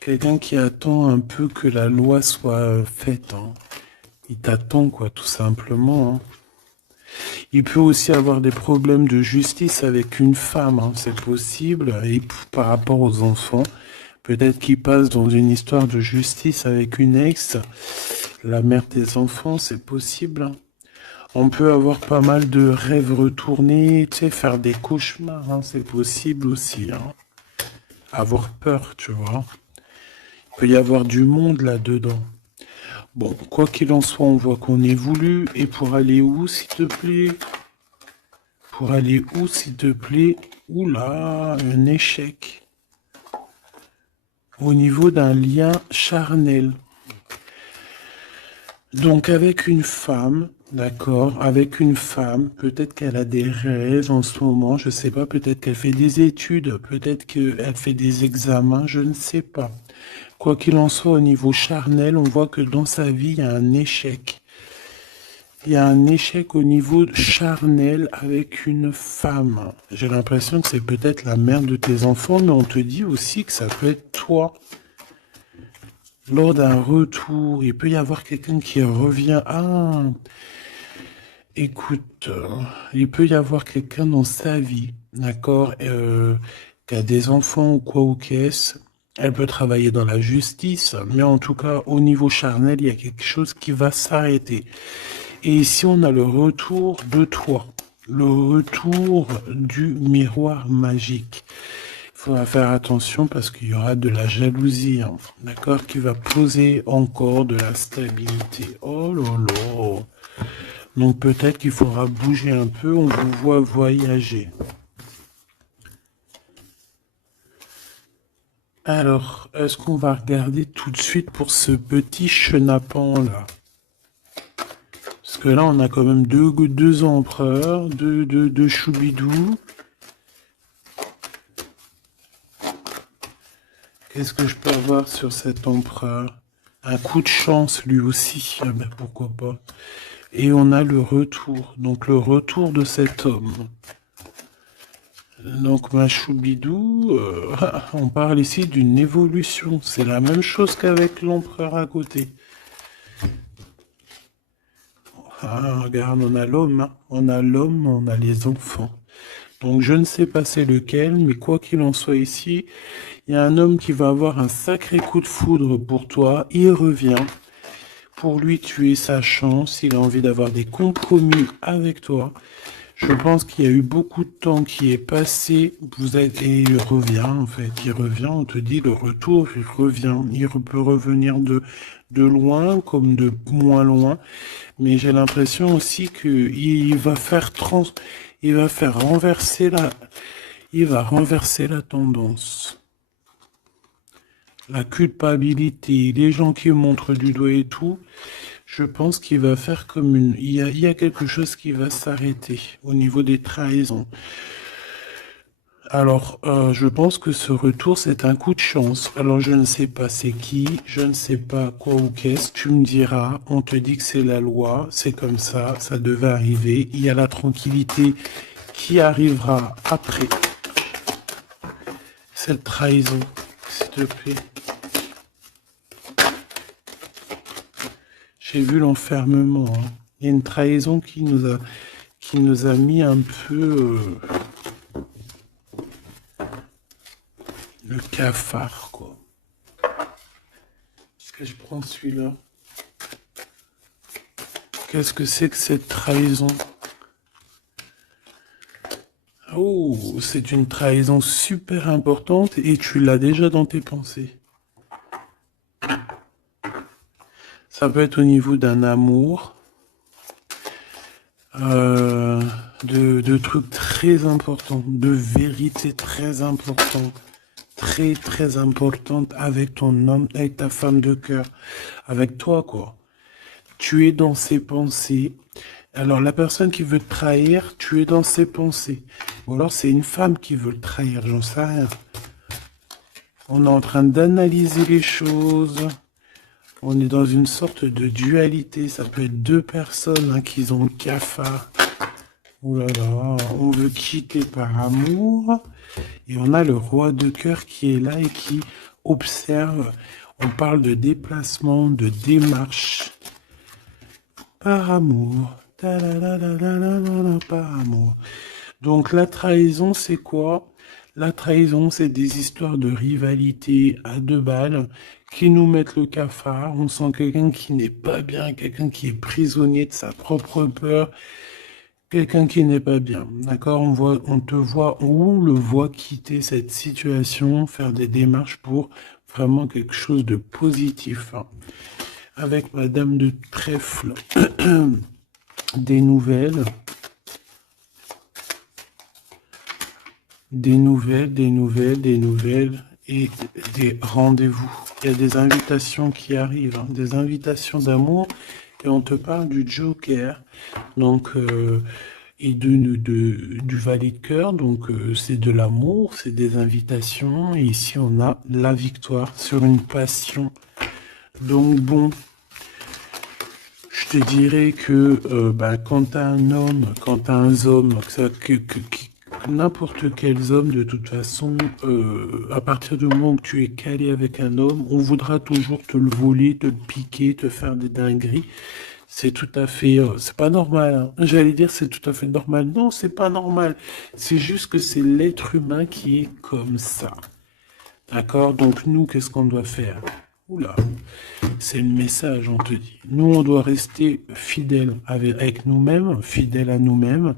Quelqu'un qui attend un peu que la loi soit faite. Hein. Il t'attend, quoi, tout simplement. Hein. Il peut aussi avoir des problèmes de justice avec une femme, hein, c'est possible. Et par rapport aux enfants, peut-être qu'il passe dans une histoire de justice avec une ex, la mère des enfants, c'est possible. Hein. On peut avoir pas mal de rêves retournés, tu sais, faire des cauchemars, hein, c'est possible aussi. Hein. Avoir peur, tu vois. Il peut y avoir du monde là-dedans. Bon, quoi qu'il en soit, on voit qu'on évolue. Et pour aller où, s'il te plaît? Pour aller où, s'il te plaît? Oula, un échec. Au niveau d'un lien charnel. Donc avec une femme, d'accord, avec une femme, peut-être qu'elle a des rêves en ce moment, je sais pas, peut-être qu'elle fait des études, peut-être qu'elle fait des examens, je ne sais pas. Quoi qu'il en soit, au niveau charnel, on voit que dans sa vie, il y a un échec. Il y a un échec au niveau charnel avec une femme. J'ai l'impression que c'est peut-être la mère de tes enfants, mais on te dit aussi que ça peut être toi. Lors d'un retour, il peut y avoir quelqu'un qui revient. Ah, écoute, il peut y avoir quelqu'un dans sa vie, d'accord, qui a des enfants ou quoi ou qu'est-ce. Elle peut travailler dans la justice, mais en tout cas, au niveau charnel, il y a quelque chose qui va s'arrêter. Et ici, on a le retour de toi. le retour du miroir magique. Il faudra faire attention parce qu'il y aura de la jalousie, hein, d'accord, qui va poser encore de la stabilité. Oh là là. Donc peut-être qu'il faudra bouger un peu, on vous voit voyager. Alors, est-ce qu'on va regarder tout de suite pour ce petit chenapan là? Parce que là, on a quand même deux empereurs, deux choubidous. Qu'est-ce que je peux avoir sur cet empereur? Un coup de chance lui aussi, ah ben, pourquoi pas. Et on a le retour, donc le retour de cet homme. Donc ma choubidou, on parle ici d'une évolution. C'est la même chose qu'avec l'empereur à côté. Ah, regarde, on a l'homme, hein. On a l'homme, on a les enfants. Donc je ne sais pas c'est lequel, mais quoi qu'il en soit ici, il y a un homme qui va avoir un sacré coup de foudre pour toi. Il revient. Pour lui, tu es sa chance. Il a envie d'avoir des compromis avec toi. Je pense qu'il y a eu beaucoup de temps qui est passé. Et il revient, en fait. Il revient, on te dit le retour, il revient. Il peut revenir de loin comme de moins loin. Mais j'ai l'impression aussi qu'il va faire il va faire renverser il va renverser la tendance. La culpabilité, les gens qui montrent du doigt et tout, je pense qu'il va faire comme il y a quelque chose qui va s'arrêter au niveau des trahisons. Alors, je pense que ce retour, c'est un coup de chance. Alors, je ne sais pas c'est qui, je ne sais pas quoi ou qu'est-ce, tu me diras, on te dit que c'est la loi, c'est comme ça devait arriver. Il y a la tranquillité qui arrivera après cette trahison, s'il te plaît. J'ai vu l'enfermement, hein. Il y a une trahison qui nous a mis un peu le cafard, quoi. Est-ce que je prends celui-là? Qu'est-ce que c'est que cette trahison? Oh, c'est une trahison super importante et tu l'as déjà dans tes pensées. Ça peut être au niveau d'un amour, de trucs très importants, de vérités très importantes, très importantes avec ton homme, avec ta femme de cœur, avec toi, quoi. Tu es dans ses pensées. Alors, la personne qui veut te trahir, tu es dans ses pensées. Ou alors, c'est une femme qui veut le trahir, j'en sais rien. On est en train d'analyser les choses. On est dans une sorte de dualité. Ça peut être deux personnes hein, qui ont le cafard. Ouh là là, on veut quitter par amour. Et on a le roi de cœur qui est là et qui observe. On parle de déplacement, de démarche. Par amour. Par amour. Donc la trahison, c'est quoi? La trahison, c'est des histoires de rivalité à deux balles qui nous mettent le cafard. On sent quelqu'un qui n'est pas bien, quelqu'un qui est prisonnier de sa propre peur, quelqu'un qui n'est pas bien. D'accord? On te voit, on le voit quitter cette situation, faire des démarches pour vraiment quelque chose de positif. Avec Madame de Trèfle, des nouvelles. Des nouvelles et des rendez-vous. Il y a des invitations qui arrivent, hein, des invitations d'amour et on te parle du Joker, donc et du valet de cœur, donc c'est de l'amour, c'est des invitations et ici on a la victoire sur une passion. Donc bon, je te dirais que quand t'as un homme, quand t'as un homme, n'importe quel homme, de toute façon, à partir du moment où tu es calé avec un homme, on voudra toujours te le voler, te le piquer, te faire des dingueries. C'est tout à fait, c'est pas normal, hein. J'allais dire c'est tout à fait normal. Non, c'est pas normal. C'est juste que c'est l'être humain qui est comme ça. D'accord? Donc nous, qu'est-ce qu'on doit faire? Oula, c'est le message, on te dit. Nous, on doit rester fidèles avec nous-mêmes, fidèles à nous-mêmes.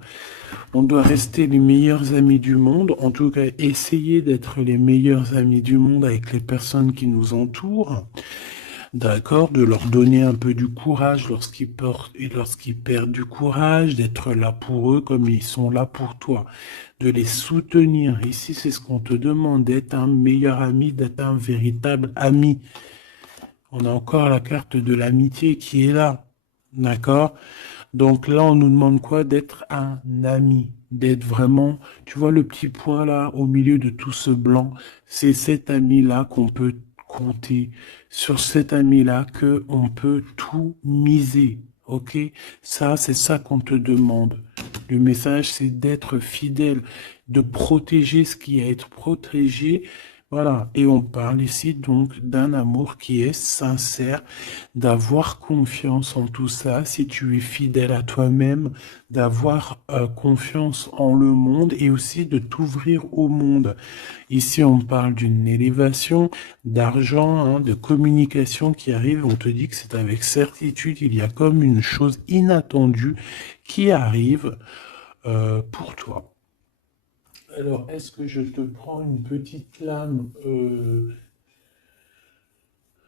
On doit rester les meilleurs amis du monde, en tout cas essayer d'être les meilleurs amis du monde avec les personnes qui nous entourent. D'accord, de leur donner un peu du courage lorsqu'ils portent et lorsqu'ils perdent du courage, d'être là pour eux comme ils sont là pour toi, de les soutenir. Ici, c'est ce qu'on te demande, d'être un meilleur ami, d'être un véritable ami. On a encore la carte de l'amitié qui est là. D'accord? Donc là, on nous demande quoi? D'être un ami, d'être vraiment, tu vois le petit point là au milieu de tout ce blanc, c'est cet ami-là qu'on peut compter, sur cet ami-là que on peut tout miser, ok? Ça, c'est ça qu'on te demande. Le message, c'est d'être fidèle, de protéger ce qui est à être protégé. Voilà, et on parle ici donc d'un amour qui est sincère, d'avoir confiance en tout ça, si tu es fidèle à toi-même, d'avoir confiance en le monde et aussi de t'ouvrir au monde. Ici, on parle d'une élévation, d'argent, hein, de communication qui arrive. On te dit que c'est avec certitude, il y a comme une chose inattendue qui arrive pour toi. Alors, est-ce que je te prends une petite lame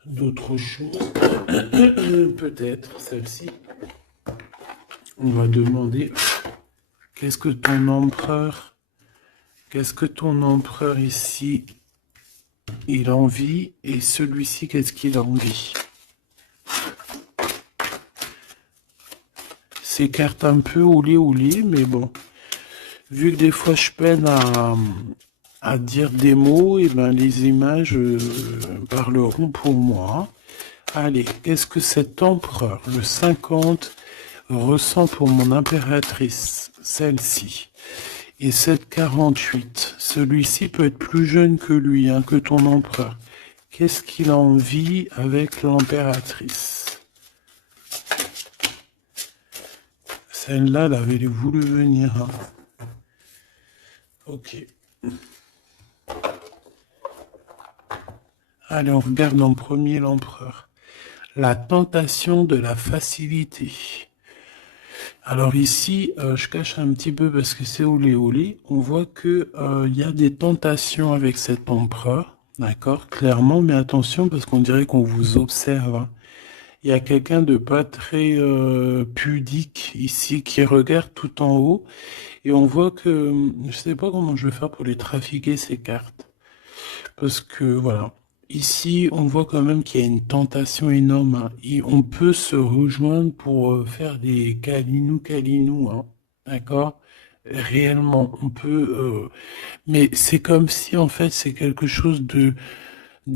d'autre chose? Peut-être celle-ci. On va demander qu'est-ce que ton empereur ici, il envie et celui-ci, qu'est-ce qu'il envie? Ces cartes un peu oulé, mais bon. Vu que des fois je peine à dire des mots, et ben les images parleront pour moi. Allez, qu'est-ce que cet empereur, le 50, ressent pour mon impératrice, celle-ci? Et cette 48, celui-ci peut être plus jeune que lui, hein, que ton empereur. Qu'est-ce qu'il a envie avec l'impératrice? Celle-là, elle avait voulu venir. Hein. Ok. Allez, on regarde en premier l'empereur. La tentation de la facilité. Alors ici, je cache un petit peu parce que c'est olé. On voit que il y a des tentations avec cet empereur, d'accord, clairement, mais attention parce qu'on dirait qu'on vous observe. Hein. Il y a quelqu'un de pas très pudique ici qui regarde tout en haut et on voit que je sais pas comment je vais faire pour les trafiquer ces cartes parce que voilà. Ici, on voit quand même qu'il y a une tentation énorme. Hein. Et on peut se rejoindre pour faire des câlinous, hein. D'accord? Réellement, on peut. Mais c'est comme si, en fait, c'est quelque chose de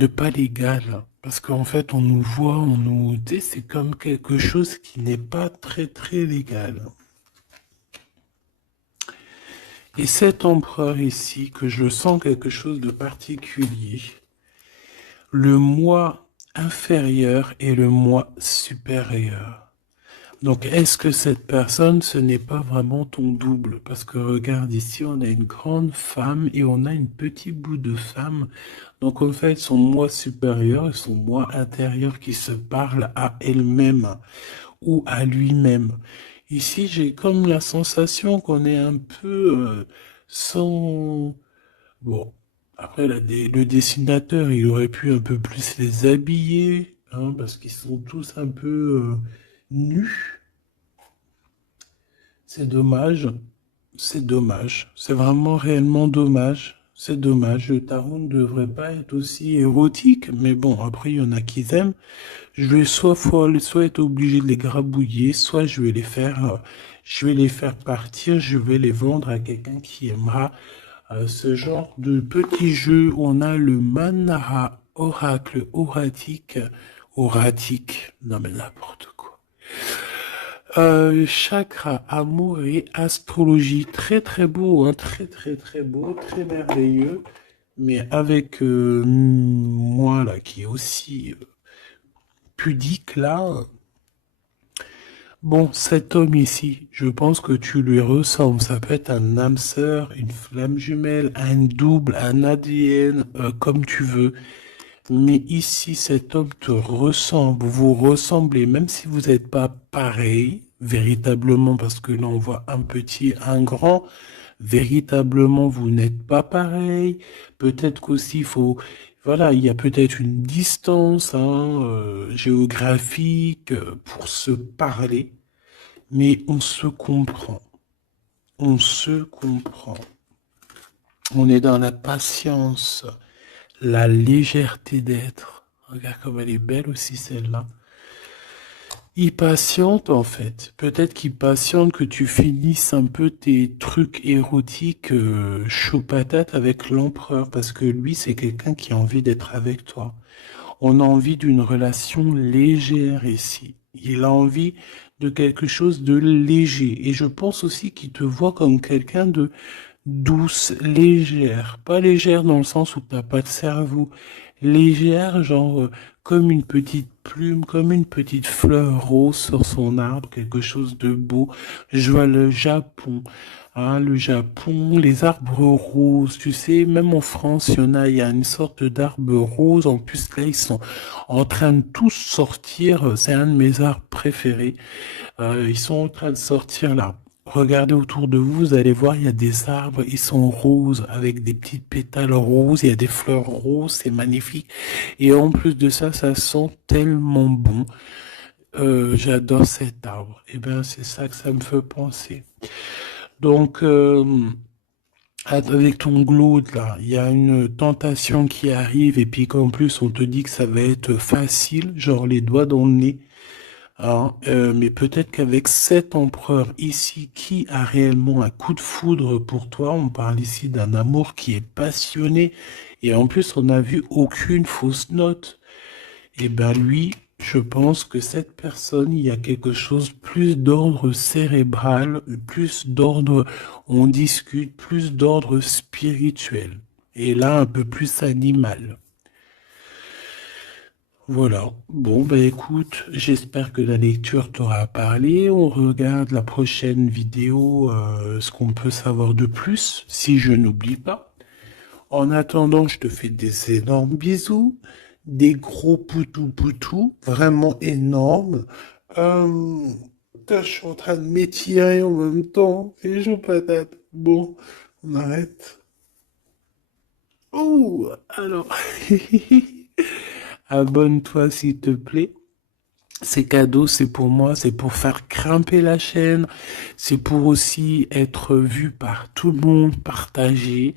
pas légal. Hein. Parce qu'en fait, on nous voit, on nous... Tu sais, c'est comme quelque chose qui n'est pas très, très légal. Et cet empereur ici, que je sens quelque chose de particulier, le moi inférieur et le moi supérieur. Donc, est-ce que cette personne, ce n'est pas vraiment ton double? Parce que regarde ici, on a une grande femme et on a un petit bout de femme. Donc, en fait, son moi supérieur et son moi intérieur qui se parlent à elle-même ou à lui-même. Ici, j'ai comme la sensation qu'on est un peu sans... Bon, après, le dessinateur, il aurait pu un peu plus les habiller, hein, parce qu'ils sont tous un peu nus. C'est dommage, c'est dommage, c'est vraiment réellement dommage. C'est dommage, le tarot ne devrait pas être aussi érotique, mais bon, après, il y en a qui aiment. Je vais soit être obligé de les grabouiller, soit je vais les faire partir, je vais les vendre à quelqu'un qui aimera ce genre de petit jeu où on a le Manara oracle oratique, non mais n'importe quoi. Chakra, amour et astrologie, très très beau, hein, très très très beau, très merveilleux, mais avec moi là qui est aussi pudique là. Bon, cet homme ici, je pense que tu lui ressembles. Ça peut être un âme sœur, une flamme jumelle, un double, un ADN, comme tu veux. Mais ici, cet homme te ressemble, vous ressemblez, même si vous n'êtes pas pareil, véritablement, parce que là, on voit un petit, un grand, véritablement, vous n'êtes pas pareil. Peut-être qu'aussi, il faut, voilà, il y a peut-être une distance, hein, géographique pour se parler, mais on se comprend. On se comprend. On est dans la patience, la légèreté d'être. Regarde comme elle est belle aussi celle-là. Il patiente en fait. Peut-être qu'il patiente que tu finisses un peu tes trucs érotiques chaud patate avec l'empereur parce que lui c'est quelqu'un qui a envie d'être avec toi. On a envie d'une relation légère ici. Il a envie de quelque chose de léger. Et je pense aussi qu'il te voit comme quelqu'un de douce, légère. Pas légère dans le sens où t'as pas de cerveau. Légère, genre comme une petite plume, comme une petite fleur rose sur son arbre, quelque chose de beau. Je vois le Japon. Hein, le Japon, les arbres roses, tu sais, même en France, il y a une sorte d'arbre rose. En plus, là, ils sont en train de tous sortir. C'est un de mes arbres préférés. Ils sont en train de sortir là. Regardez autour de vous, vous allez voir, il y a des arbres, ils sont roses, avec des petites pétales roses, il y a des fleurs roses, c'est magnifique. Et en plus de ça, ça sent tellement bon. J'adore cet arbre. Et ben, c'est ça que ça me fait penser. Donc, avec ton glaude là, il y a une tentation qui arrive et puis qu'en plus on te dit que ça va être facile, genre les doigts dans le nez. Hein, mais peut-être qu'avec cet empereur ici qui a réellement un coup de foudre pour toi, on parle ici d'un amour qui est passionné et en plus on n'a vu aucune fausse note. Et ben lui, je pense que cette personne, il y a quelque chose plus d'ordre cérébral, plus d'ordre, on discute, plus d'ordre spirituel. Et là, un peu plus animal. Voilà. Bon, bah écoute, j'espère que la lecture t'aura parlé. On regarde la prochaine vidéo, ce qu'on peut savoir de plus, si je n'oublie pas. En attendant, je te fais des énormes bisous, des gros poutous, vraiment énormes. Euh, je suis en train de m'étirer en même temps, et je patate. Bon, on arrête. Oh, alors, abonne-toi s'il te plaît. Ces cadeaux, c'est pour moi, c'est pour faire grimper la chaîne, c'est pour aussi être vu par tout le monde, partager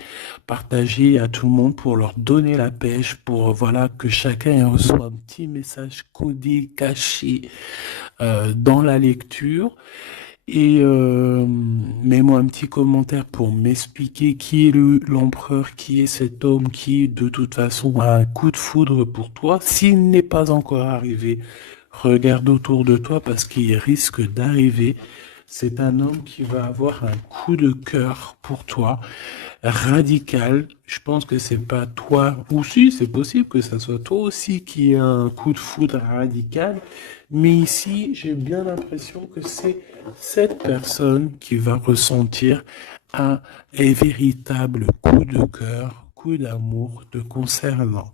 à tout le monde pour leur donner la pêche, pour voilà que chacun reçoit un petit message codé, caché dans la lecture. Et mets-moi un petit commentaire pour m'expliquer qui est l'empereur, qui est cet homme qui, de toute façon, a un coup de foudre pour toi. S'il n'est pas encore arrivé, regarde autour de toi parce qu'il risque d'arriver. C'est un homme qui va avoir un coup de cœur pour toi, radical. Je pense que c'est pas toi, ou si, c'est possible que ça soit toi aussi qui ait un coup de foudre radical. Mais ici, j'ai bien l'impression que c'est cette personne qui va ressentir un véritable coup de cœur, coup d'amour te concernant.